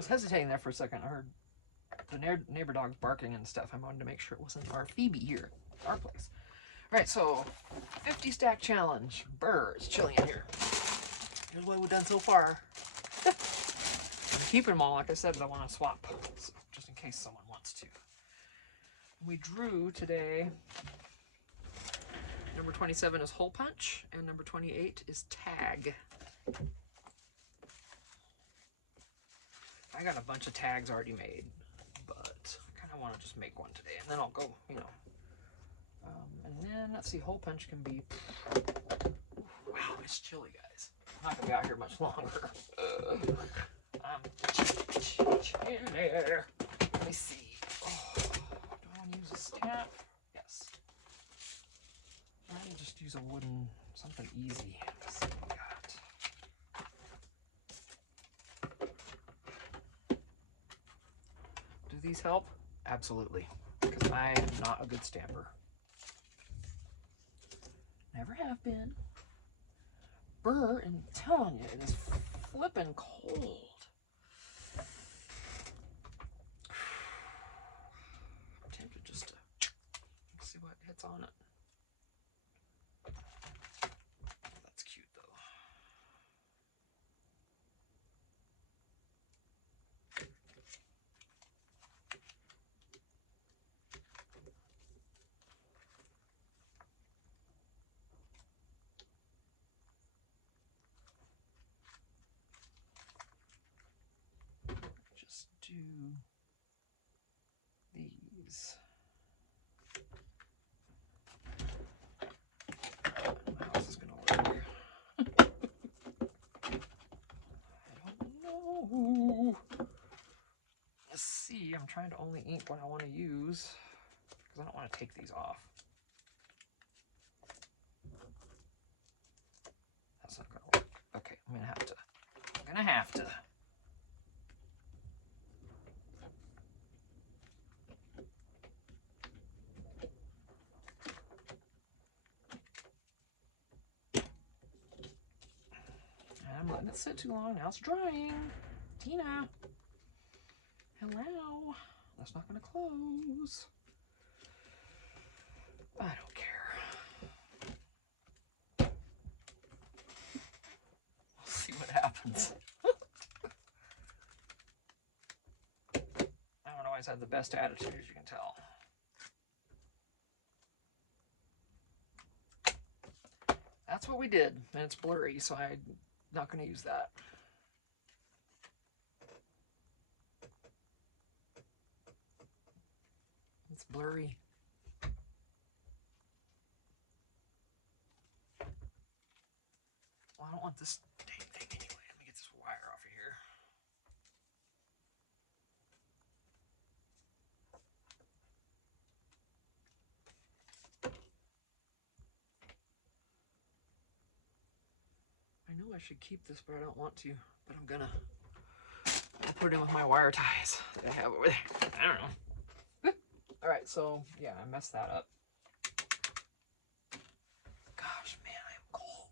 was hesitating there for a second. I heard the neighbor dogs barking and stuff. I wanted to make sure it wasn't our Phoebe here at our place. All right, so 50 stack challenge. Burr is chilling in here. Here's what we've done so far. I'm keeping them all, like I said, but I want to swap, so just in case someone wants to. We drew today. Number 27 is hole punch, and number 28 is tag. I got a bunch of tags already made, but I kind of want to just make one today, and then I'll go, you know. And then, let's see, hole punch can be... Wow, it's chilly, guys. I'm not going to be out here much longer. I'm chilly. Let me see. Oh, do I want to use a staff? Yes. I can just use a wooden, something easy. Let's see what we got. Do these help? Absolutely. Because I am not a good stamper. Never have been. Burr, and I'm telling you, it is flipping cold. I'm tempted just to see what hits on it. That's cute though. Just do these. How is this gonna work? I don't know. Let's see. I'm trying to only ink what I want to use because I don't want to take these off. That's not gonna work. Okay, I'm gonna have to. I'm letting it sit too long. Now it's drying. Tina. Hello. That's not going to close. I don't care. We'll see what happens. I don't always have the best attitude, as you can tell. That's what we did, and it's blurry, so I'm not going to use that. It's blurry. Well, I don't want this dang thing anyway. Let me get this wire off of here. I know I should keep this, but I don't want to. But I'm gonna. I'll put it in with my wire ties that I have over there. I don't know. All right, so yeah, I messed that up. Gosh, man, I am cold.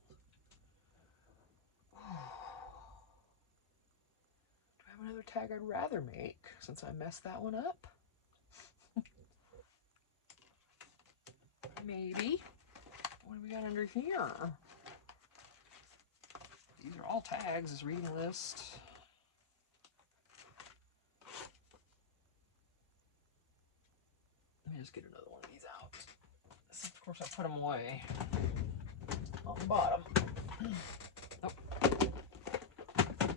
Do I have another tag I'd rather make since I messed that one up? Maybe. What do we got under here? These are all tags, this reading list. Let me just get another one of these out. Of course, I put them away on the bottom. Nope.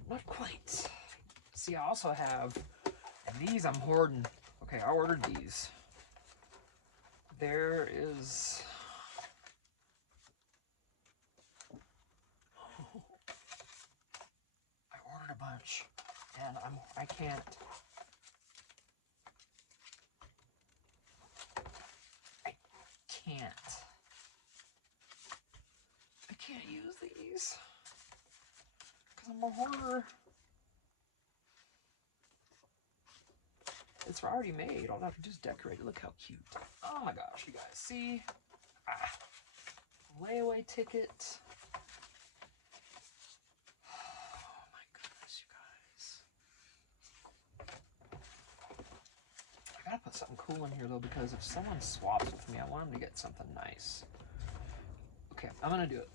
Not quite. See, I also have, and these I'm hoarding. Okay, I ordered these. There is... I ordered a bunch, and I can't use these because I'm a hoarder. It's already made. I'll have to just decorate it. Look how cute. Oh my gosh, you guys see? Layaway ticket. Oh my goodness, you guys. something cool in here though, because if someone swaps with me, I want them to get something nice. Okay, I'm gonna do it.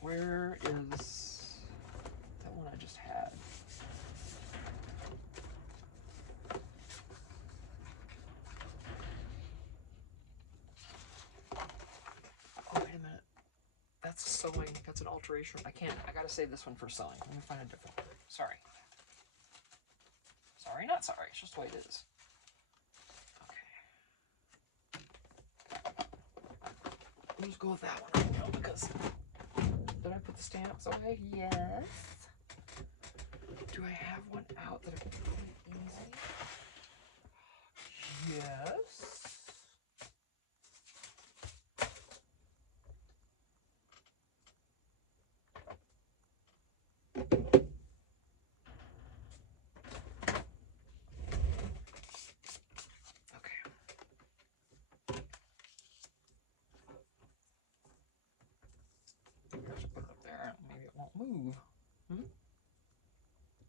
Where is that one I just had? Oh, wait a minute. That's sewing. That's an alteration. I gotta save this one for sewing. Let me find a different one. Sorry. Sorry, not sorry. It's just the way it is. We'll just go with that one right now because did I put the stamps away? Yes. Do I have one out that I can put easy? Yes. Just put it up there. Maybe it won't move.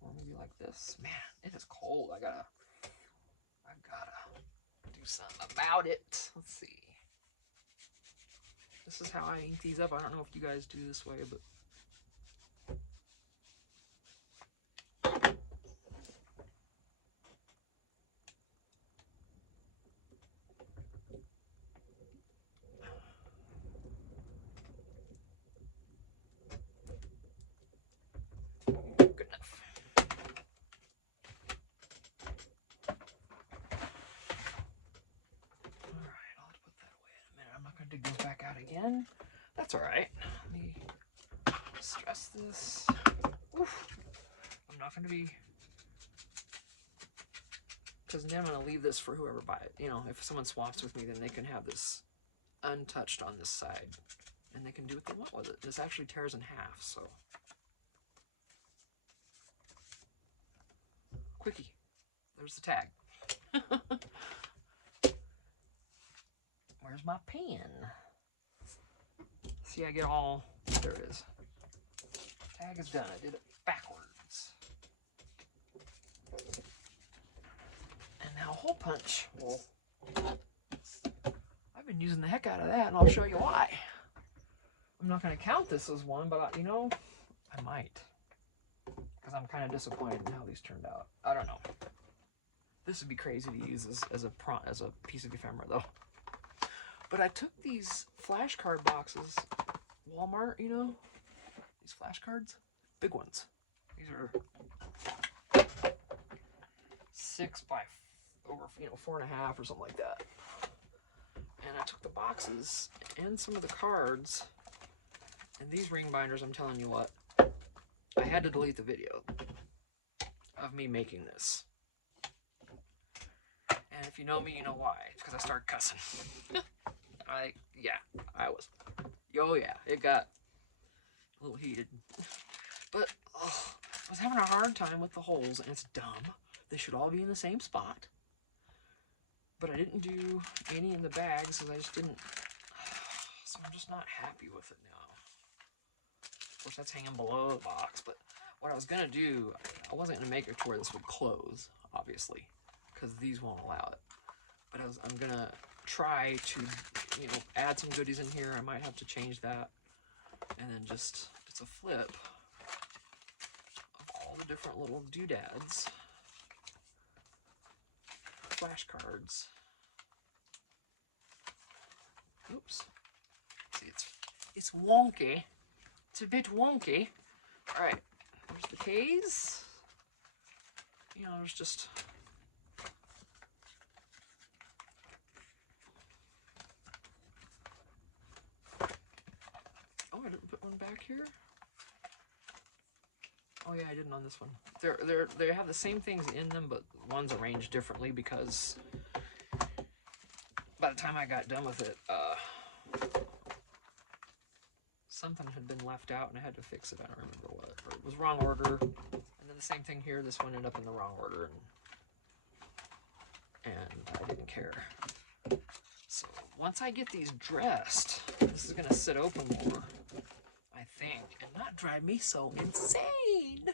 Or maybe like this. Man, it is cold. I gotta do something about it. Let's see. This is how I ink these up. I don't know if you guys do this way, but good enough. Alright, I'll put that away in a minute. I'm not going to dig those back out again. That's alright. Let me stress this. Oof. I'm not going to be... Because then I'm going to leave this for whoever buys it. You know, if someone swaps with me, then they can have this untouched on this side. And they can do what they want with it. This actually tears in half, so... Quickie. There's the tag. Where's my pen? See, I get all... There it is. Tag is done. I did it backwards. And now hole punch. Well, I've been using the heck out of that, and I'll show you why. I'm not going to count this as one, but you know, I might. Because I'm kind of disappointed in how these turned out. I don't know. This would be crazy to use as a piece of ephemera, though. But I took these flashcard boxes, Walmart, you know, these flashcards, big ones. These are 6 by over, 4.5 or something like that. And I took the boxes and some of the cards, and these ring binders. I'm telling you what, I had to delete the video of me making this. And if you know me, you know why. It's because I started cussing. I was. Oh yeah, it got a little heated. But I was having a hard time with the holes, and it's dumb. They should all be in the same spot. But I didn't do any in the bags, so I just didn't. So I'm just not happy with it now. Of course, that's hanging below the box, but what I was gonna do, I wasn't gonna make it to where this would close, obviously, because these won't allow it. But I'm gonna try to, add some goodies in here. I might have to change that, and then just it's a flip of all the different little doodads, flashcards. Oops. See, it's wonky. It's a bit wonky. All right, there's the K's. There's just. Oh, I didn't put one back here. Oh yeah, I didn't on this one. They have the same things in them, but one's arranged differently because by the time I got done with it, something had been left out and I had to fix it. I don't remember what. Or it was wrong order. And then the same thing here. This one ended up in the wrong order, and I didn't care. So once I get these dressed, this is gonna sit open more, I think, and not drive me so insane.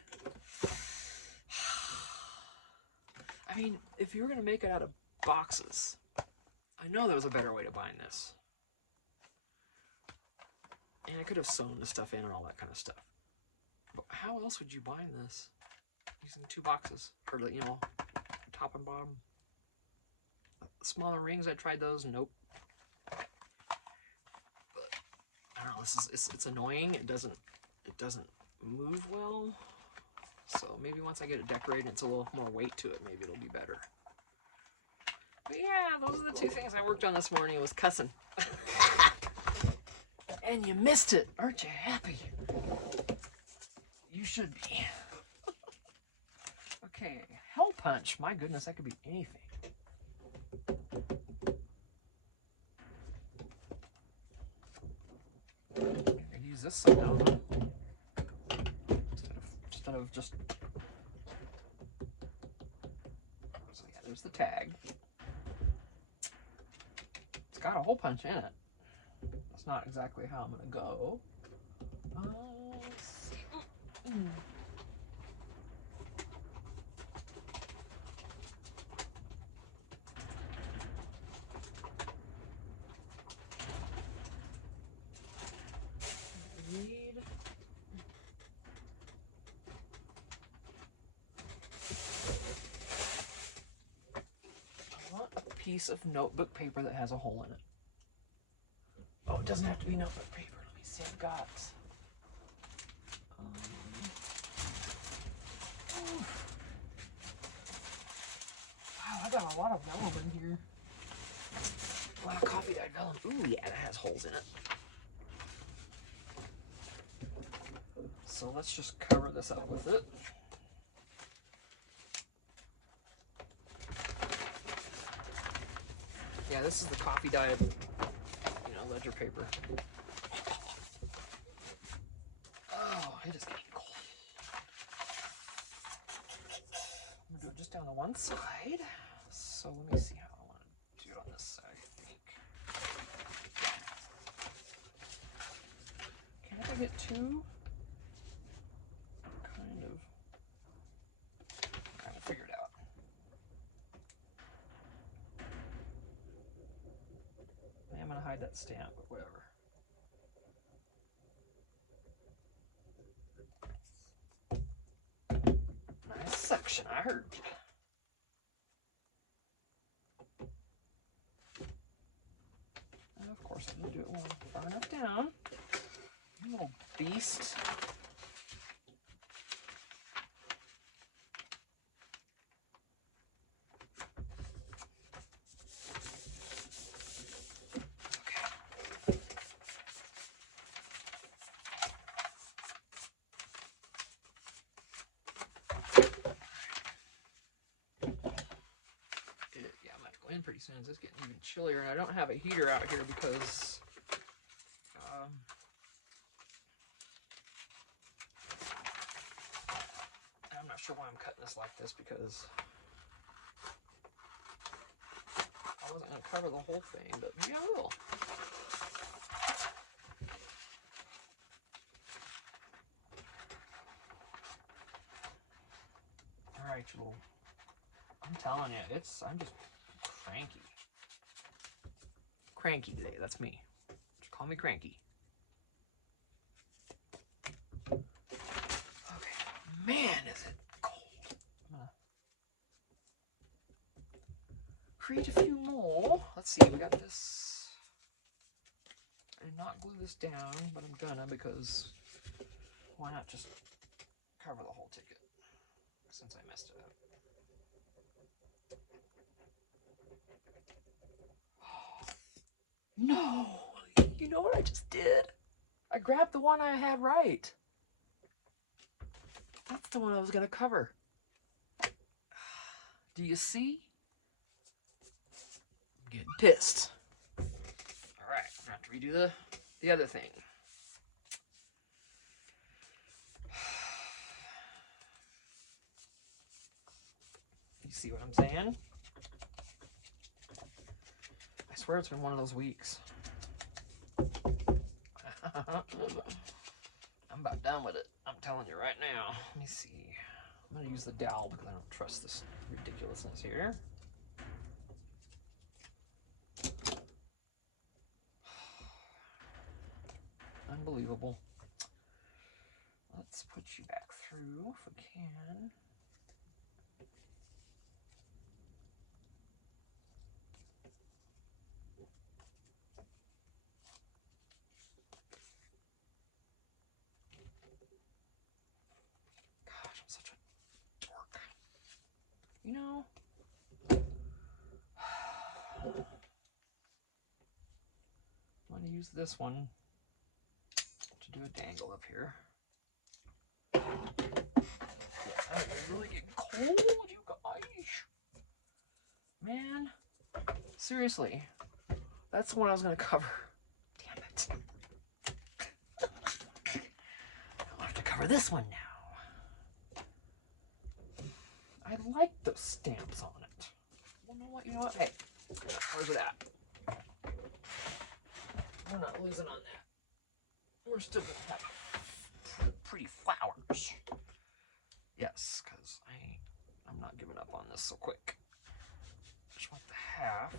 I mean, if you were gonna make it out of boxes. I know there was a better way to bind this. And I could have sewn the stuff in and all that kind of stuff. But how else would you bind this? Using 2 boxes. Or, you know, top and bottom. Smaller rings, I tried those. Nope. But I don't know. It's annoying. It doesn't move well. So maybe once I get it decorated, it's a little more weight to it. Maybe it'll be better. But yeah, those are the 2 things I worked on this morning. It was cussing. And you missed it. Aren't you happy? You should be. Okay, hell punch. My goodness, that could be anything. I use this somehow, huh? Instead of just. So yeah, there's the tag. It's got a hole punch in it. That's not exactly how I'm gonna go. Let's see. I want a piece of notebook paper that has a hole in it. Oh, it doesn't have to be notebook paper. Let me see. I've got. Wow, I got a lot of vellum in here. A lot of coffee dyed vellum. Ooh, yeah, that has holes in it. So let's just cover this up with it. Yeah, this is the coffee dyed, ledger paper. Oh, it is getting cold. I'm gonna do it just down to one side. So let me see how I want to do it on this side, I think. Can I get 2? Kind of figure it out. I'm gonna hide that stamp, but whatever. Nice section, I heard you. And of course, I'm gonna do it far enough down. You little beast. Pretty soon. It's getting even chillier, and I don't have a heater out here because I'm not sure why I'm cutting this like this, because I wasn't going to cover the whole thing, but maybe I will. Alright, I'm telling you, I'm just cranky today. That's me. Just call me cranky. Okay, man, is it cold. I'm gonna create a few more. Let's see, we got this. I did not glue this down, but I'm gonna, because why not just cover the whole ticket since I messed it up. No! You know what I just did? I grabbed the one I had right. That's the one I was going to cover. Do you see? I'm getting pissed. Alright, I'm going to have to redo the other thing. You see what I'm saying? I swear it's been one of those weeks. I'm about done with it. I'm telling you right now. Let me see. I'm going to use the dowel because I don't trust this ridiculousness here. Unbelievable. Let's put you back through if we can. Gosh, I'm such a dork. You know, I'm going to use this one to do a dangle up here. Yeah, I'm really getting cold, you guys. Man, seriously, that's the one I was going to cover. Damn it. I'll have to cover this one now. I like those stamps on it. Well, you know what? Hey, where's it at? We're not losing on that. We're still going to have pretty flowers. Yes, because I'm not giving up on this so quick. Just want the half.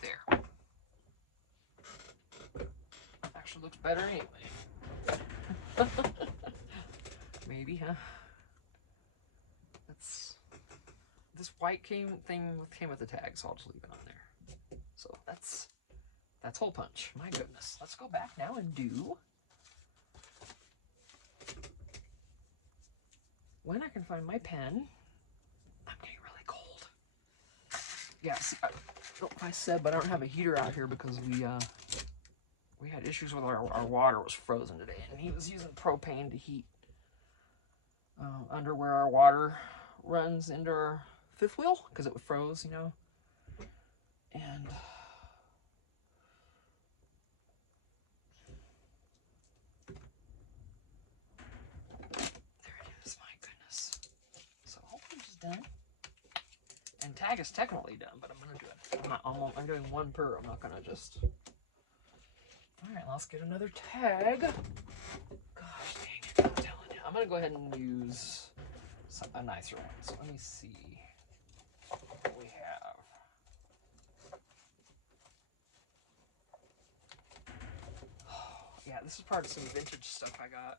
There. Actually looks better anyway. Maybe, huh? This white came with the tag, so I'll just leave it on there. So that's hole punch. My goodness. Let's go back now and do when I can find my pen. I'm getting really cold. Yeah, see, I don't know if I said, but I don't have a heater out here because we had issues with our water was frozen today, and he was using propane to heat under where our water runs into our fifth wheel because it froze, you know. And there it is. My goodness. So hopefully it's done. And tag is technically done, but I'm gonna do it. I'm doing one per. I'm not gonna just. All right, let's get another tag. Gosh dang it! I'm telling you, I'm gonna go ahead and use a nicer one. So let me see what we have. Yeah, this is part of some vintage stuff I got.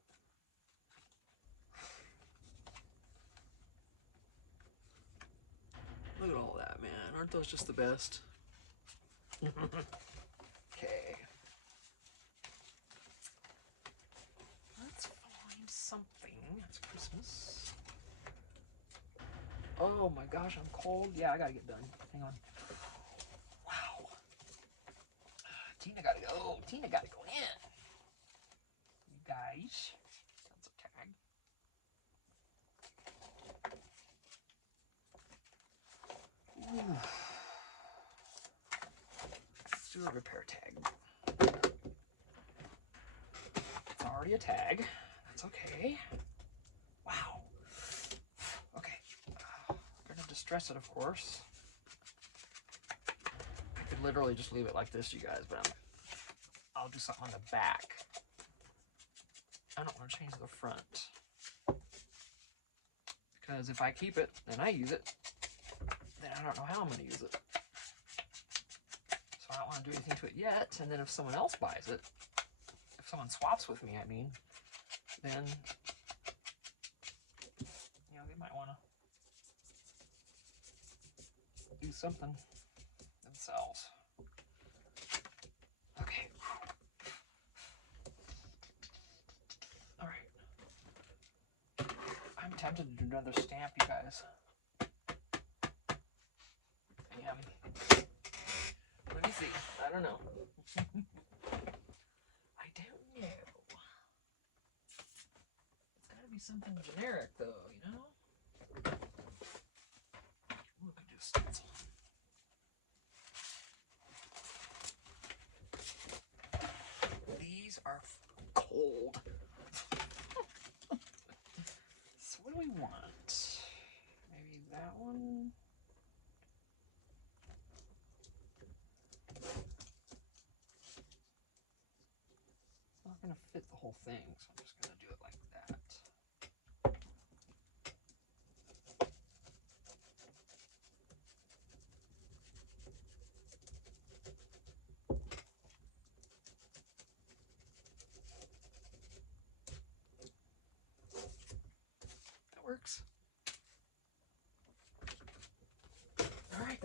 Look at all that, man. Aren't those just the best? Okay. Let's find something. It's Christmas. Oh my gosh, I'm cold. Yeah, I gotta get done. Hang on. Wow. Tina gotta go. Tina gotta go in. You guys. That's a tag. Ooh. Let's do a repair tag. It's already a tag. That's okay. Wow. Okay. Gonna distress it, of course. I could literally just leave it like this, you guys, but I'll do something on the back. I don't want to change the front. Because if I keep it and I use it, then I don't know how I'm going to use it. So I don't want to do anything to it yet. And then if someone else buys it, if someone swaps with me, I mean, then, you know, they might want to do something themselves. Okay. All right. I'm tempted to do another stamp, you guys. I am. Let me see. I don't know. I don't know. It's gotta be something generic, though, you know? Ooh, I could do a stencil. These are cold. So what do we want? Maybe that one? It's not gonna fit the whole thing, so I'm just gonna do it like that.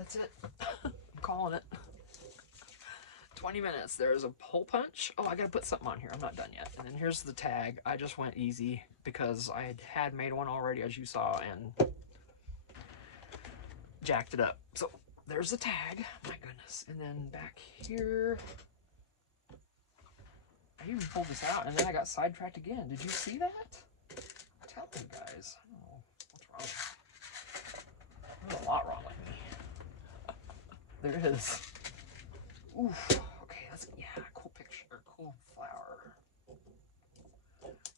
That's it. I'm calling it. 20 minutes. There's a hole punch. Oh, I gotta put something on here. I'm not done yet. And then here's the tag. I just went easy because I had made one already, as you saw, and jacked it up. So there's the tag. My goodness. And then back here, I even pulled this out, and then I got sidetracked again. Did you see that? Tell me, guys. I don't know what's wrong. There's a lot wrong with me. There it is. Oof. Okay, that's, yeah, cool picture, cool flower.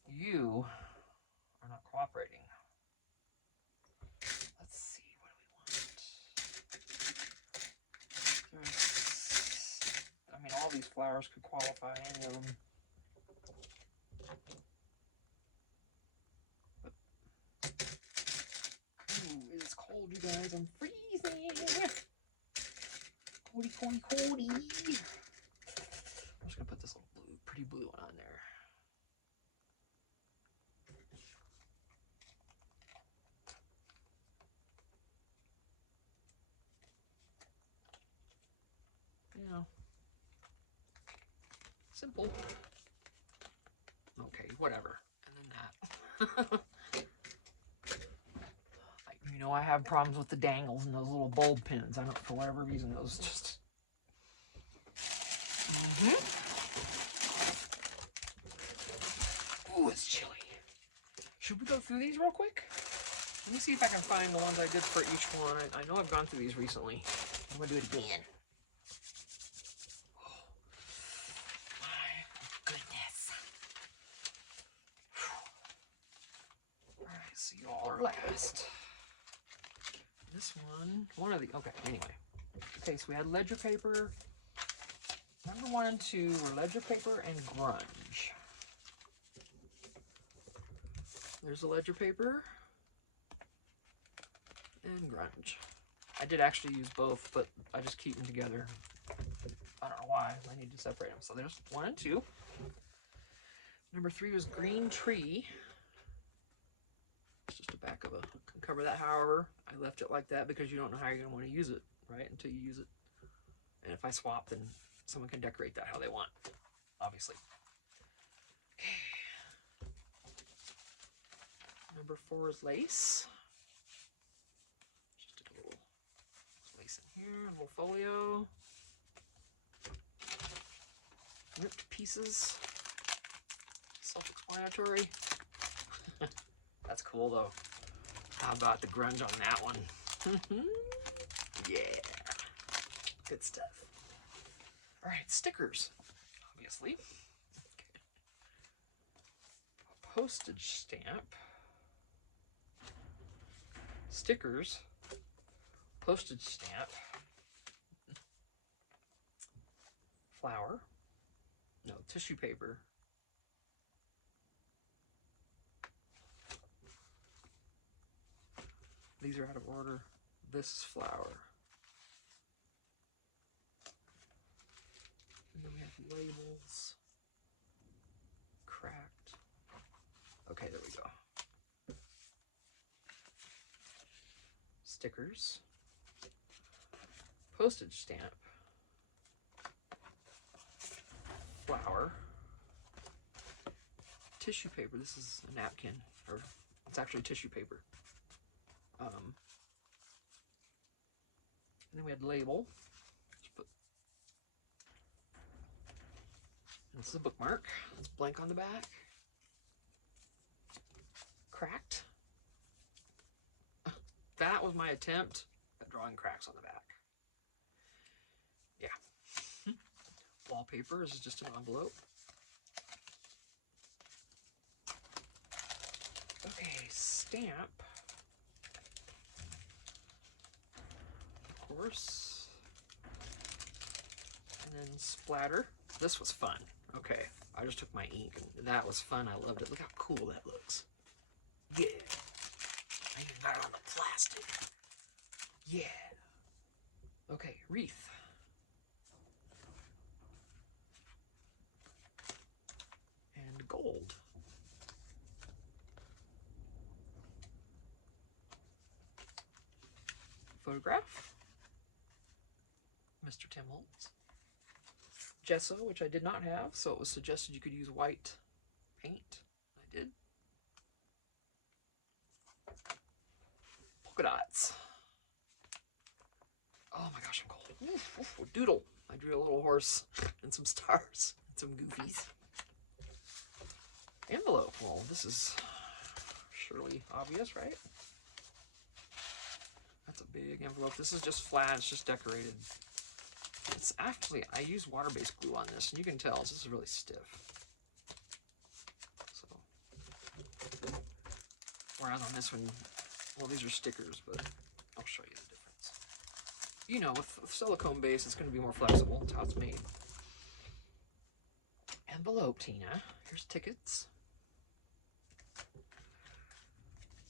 You are not cooperating. Let's see, what do we want? I mean, all these flowers could qualify, any of them. Ooh, it's cold, you guys. I'm freezing. Coldy, coldy, coldy. I'm just gonna put this little blue, pretty blue one on there. You know, simple. Okay, whatever. And then that. You know, I have problems with the dangles and those little bulb pins. I don't, for whatever reason, those just. Ooh, it's chilly. Should we go through these real quick? Let me see if I can find the ones I did for each one. I know I've gone through these recently. I'm gonna do it again. Oh, my goodness. All right, so you all are last. This one of the, okay, anyway. Okay, so we had ledger paper. Number 1 and 2 were ledger paper and grunge. There's the ledger paper and grunge. I did actually use both, but I just keep them together. I don't know why. I need to separate them. So there's 1 and 2. Number 3 was green tree. It's just a back of a, can cover that however. I left it like that because you don't know how you're going to want to use it, right? Until you use it. And if I swap, then someone can decorate that how they want, obviously. Okay. Number 4 is lace. Just a little lace in here, a little folio. Ripped pieces. Self-explanatory. That's cool though. How about the grunge on that one? Yeah. Good stuff. All right, stickers, obviously. Okay. A postage stamp. Stickers. Postage stamp. Flower. No, tissue paper. These are out of order. This is flower. And then we have labels. Cracked. Okay, there we go. Stickers. Postage stamp. Flower. Tissue paper. This is a napkin, or it's actually tissue paper. And then we had label. This is a bookmark. It's blank on the back. Cracked. That was my attempt at drawing cracks on the back. Yeah. Wallpaper. This is just an envelope. Okay, stamp. Of course. And then splatter. This was fun. Okay, I just took my ink and that was fun. I loved it. Look how cool that looks. Yeah. I even got it on the plastic. Yeah. Okay, wreath. And gold. Photograph. Mr. Tim Holtz. Gesso, which I did not have, so it was suggested you could use white paint. I did. Polka dots. Oh my gosh, I'm cold. Ooh, doodle. I drew a little horse and some stars and some goofies. Envelope. Well, this is surely obvious, right? That's a big envelope. This is just flat. It's just decorated. It's actually, I use water-based glue on this, and you can tell this is really stiff. So, whereas on this one, well, these are stickers, but I'll show you the difference. You know, with silicone base, it's going to be more flexible. That's how it's made. Envelope, Tina. Here's tickets.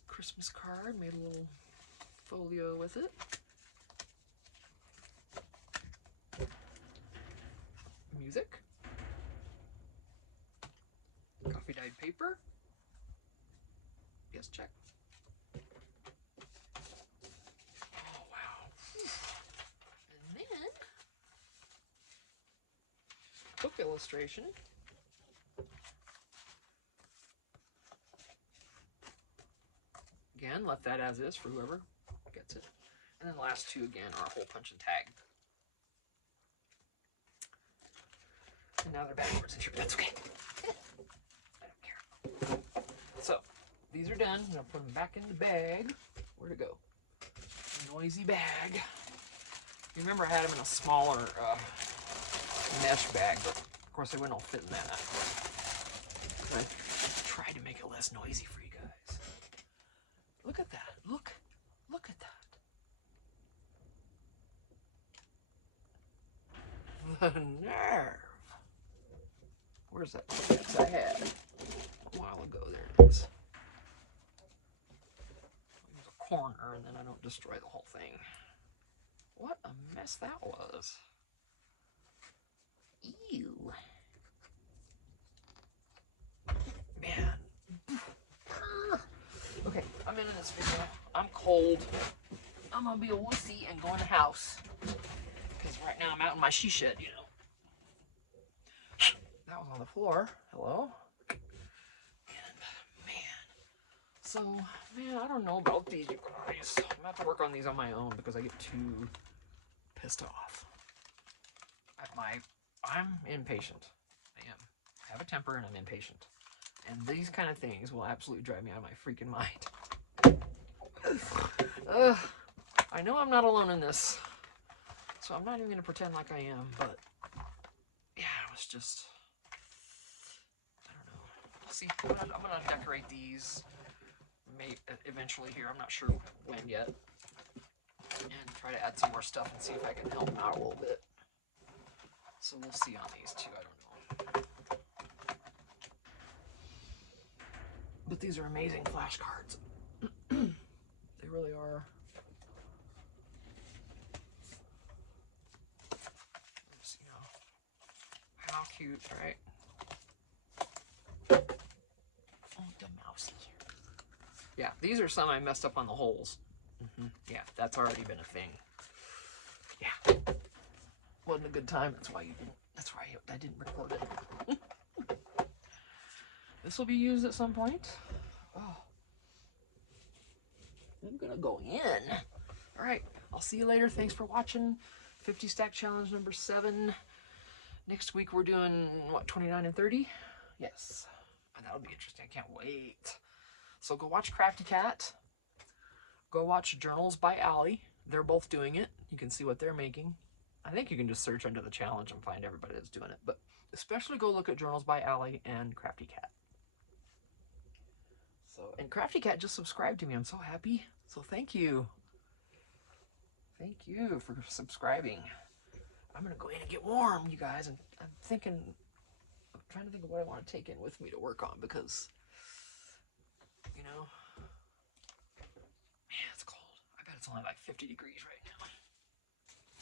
Christmas card. Made a little folio with it. Music. Coffee dyed paper. Yes, check. Oh, wow. And then, book illustration. Again, left that as is for whoever gets it. And then the last two, again, are a hole punch and tag. And now they're backwards, and that's okay. I don't care. So, these are done. I'm going to put them back in the bag. Where'd it go? Noisy bag. You remember I had them in a smaller mesh bag, but of course they wouldn't all fit in that. I tried to make it less noisy for you guys. Look at that. Look at that. The nerve. Where's that clip I had a while ago? There it is. Use a corner and then I don't destroy the whole thing. What a mess that was. Ew. Man. Okay, I'm into this video. I'm cold. I'm gonna be a wussy and go in the house. Because right now I'm out in my she shed, you know. That was on the floor. Hello. And man. So, man, I don't know about these, you guys. I'm gonna have to work on these on my own because I get too pissed off. I'm impatient. I am. I have a temper and I'm impatient. And these kind of things will absolutely drive me out of my freaking mind. I know I'm not alone in this. So I'm not even going to pretend like I am, but yeah, it was just, I don't know. See, I'm going to decorate these eventually here. I'm not sure when yet. And try to add some more stuff and see if I can help them out a little bit. So we'll see on these two, I don't know. But these are amazing flashcards. They really are. Let's see how cute, right? Oh, the mousey. Yeah, these are some I messed up on the holes. Yeah, that's already been a thing. Yeah. Wasn't a good time. That's why I didn't record it. This will be used at some point. Oh. I'm gonna go in. All right, I'll see you later. Thanks for watching. 50 stack challenge number 7. Next week we're doing what, 29 and 30? Yes, and that'll be interesting. I can't wait. So go watch Crafty Cat. Go watch Journals by Allie. They're both doing it. You can see what they're making. I think you can just search under the challenge and find everybody that's doing it. But especially go look at Journals by Allie and Crafty Cat. So, and Crafty Cat just subscribed to me. I'm so happy. So thank you. Thank you for subscribing. I'm going to go in and get warm, you guys. And I'm trying to think of what I want to take in with me to work on because, you know, man, it's cold. I bet it's only like 50 degrees right now.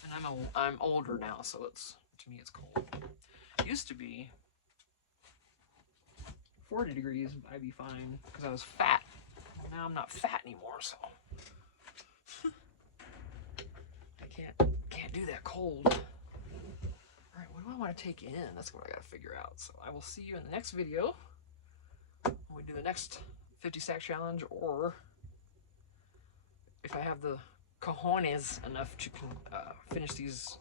And I'm older now, so to me it's cold. It used to be 40 degrees, I'd be fine because I was fat. Now I'm not fat anymore, so I can't do that got cold. All right, what do I want to take in? That's what I got to figure out. So I will see you in the next video when we do the next 50 stack challenge, or if I have the cojones enough to finish these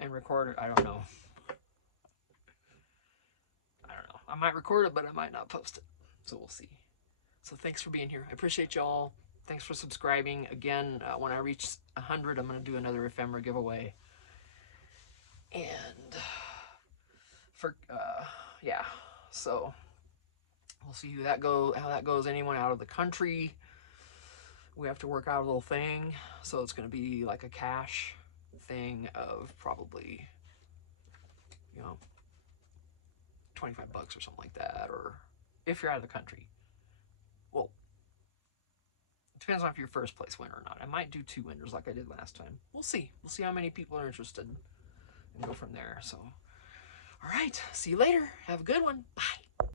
and record it. I don't know. I might record it, but I might not post it. So we'll see. So thanks for being here. I appreciate y'all. Thanks for subscribing. Again, when I reach 100, I'm going to do another ephemera giveaway. And yeah, so we'll see how that goes. Anyone out of the country, we have to work out a little thing. So it's going to be like a cash thing of probably, you know, 25 bucks or something like that. Or if you're out of the country, well, it depends on if you're first place winner or not. I might do 2 winners like I did last time. We'll see. We'll see how many people are interested and go from there. So, all right. See you later. Have a good one. Bye.